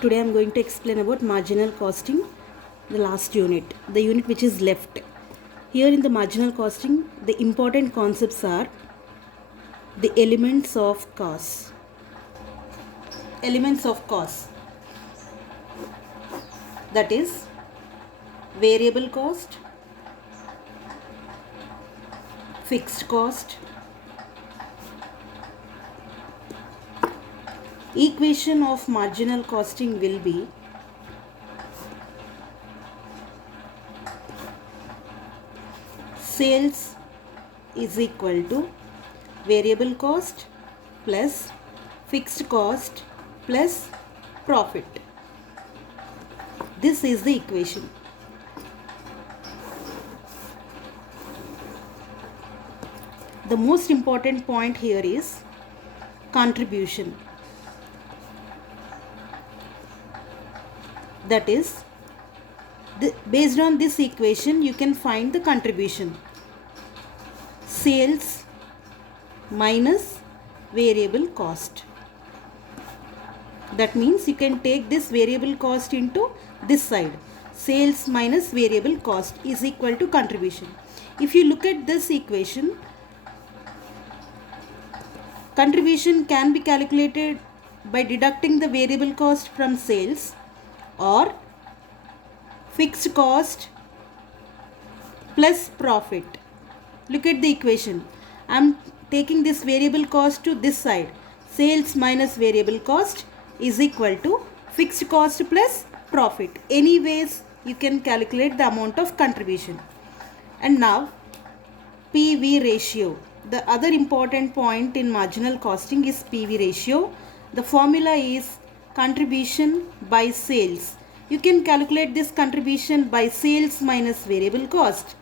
Today I am going to explain about marginal costing, the last unit, the unit which is left. Here in the marginal costing, the important concepts are the elements of cost. Elements of cost, that is variable cost, fixed cost. Equation of marginal costing will be sales is equal to variable cost plus fixed cost plus profit. This is the equation. The most important point here is contribution. That is, based on this equation you can find the contribution. Sales minus variable cost. That means you can take this variable cost into this side. Sales minus variable cost is equal to contribution. If you look at this equation, contribution can be calculated by deducting the variable cost from sales or fixed cost plus profit. Look at the equation. I am taking this variable cost to this side. Sales minus variable cost is equal to fixed cost plus profit. Anyways, you can calculate the amount of contribution. And now PV ratio. The other important point in marginal costing is PV ratio. The formula is contribution by sales. You can calculate this contribution by sales minus variable cost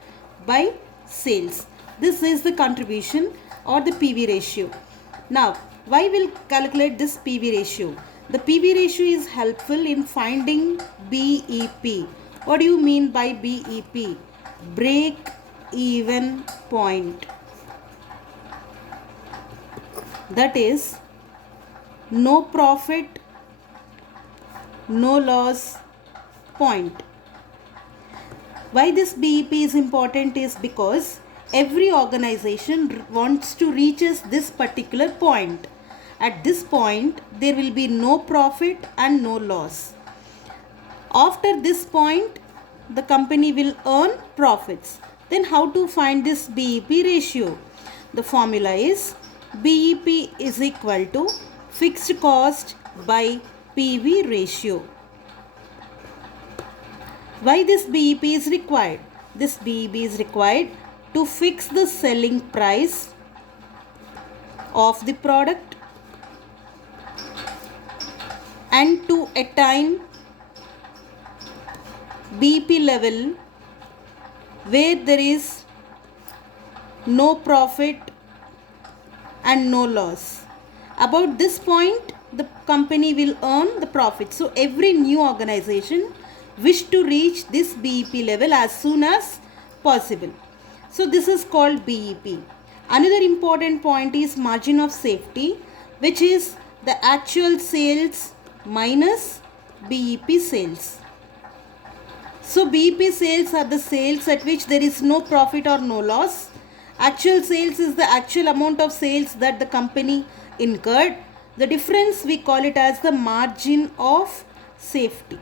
by sales. This is the contribution or the PV ratio. Now, why will calculate this PV ratio? The PV ratio is helpful in finding BEP. What do you mean by BEP? Break even point. That is, no profit, no loss point. Why this BEP is important is because every organization wants to reach this particular point. At this point, there will be no profit and no loss. After this point, the company will earn profits. Then how to find this BEP ratio? The formula is BEP is equal to fixed cost by PV ratio. Why this BEP is required? This BEP is required to fix the selling price of the product and to attain BEP level where there is no profit and no loss. About this point, the company will earn the profit. So every new organization wish to reach this BEP level as soon as possible. So this is called BEP. Another important point is margin of safety, which is the actual sales minus BEP sales. So BEP sales are the sales at which there is no profit or no loss. Actual sales is the actual amount of sales that the company incurred. The difference we call it as the margin of safety.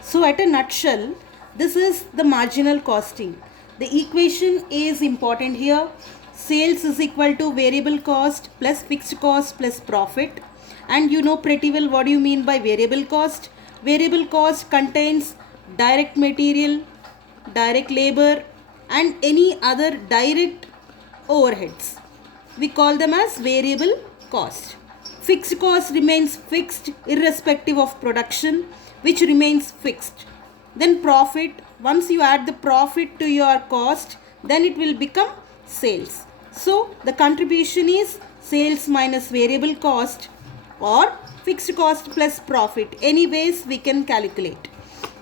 So at a nutshell, this is the marginal costing. The equation is important here. Sales is equal to variable cost plus fixed cost plus profit. And you know pretty well what do you mean by variable cost. Variable cost contains direct material, direct labor, and any other direct overheads. We call them as variable cost. Fixed cost remains fixed irrespective of production, which remains fixed. Then profit, once you add the profit to your cost, then it will become sales. So the contribution is sales minus variable cost or fixed cost plus profit. Anyways, we can calculate.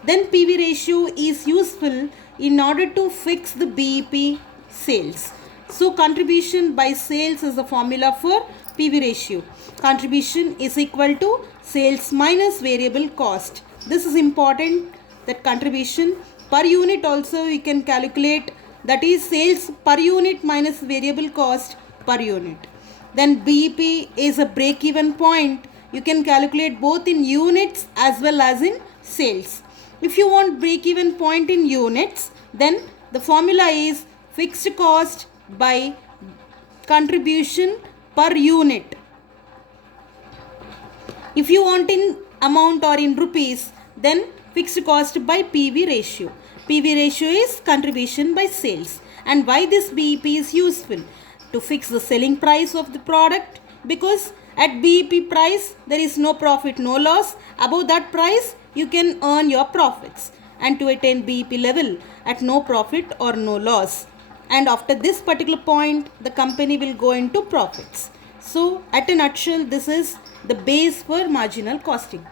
Then PV ratio is useful in order to fix the BEP sales. So contribution by sales is the formula for PV ratio. Contribution is equal to sales minus variable cost. This is important, that contribution per unit also we can calculate, that is sales per unit minus variable cost per unit. Then BEP is a break even point. You can calculate both in units as well as in sales. If you want break even point in units, then the formula is fixed cost by contribution per unit. If you want in amount or in rupees, then fixed cost by PV ratio. PV ratio is contribution by sales. And why this BEP is useful? To fix the selling price of the product, because at BEP price there is no profit, no loss. Above that price you can earn your profits, and to attain BEP level at no profit or no loss. And after this particular point the company will go into profits. So at a nutshell, this is the base for marginal costing.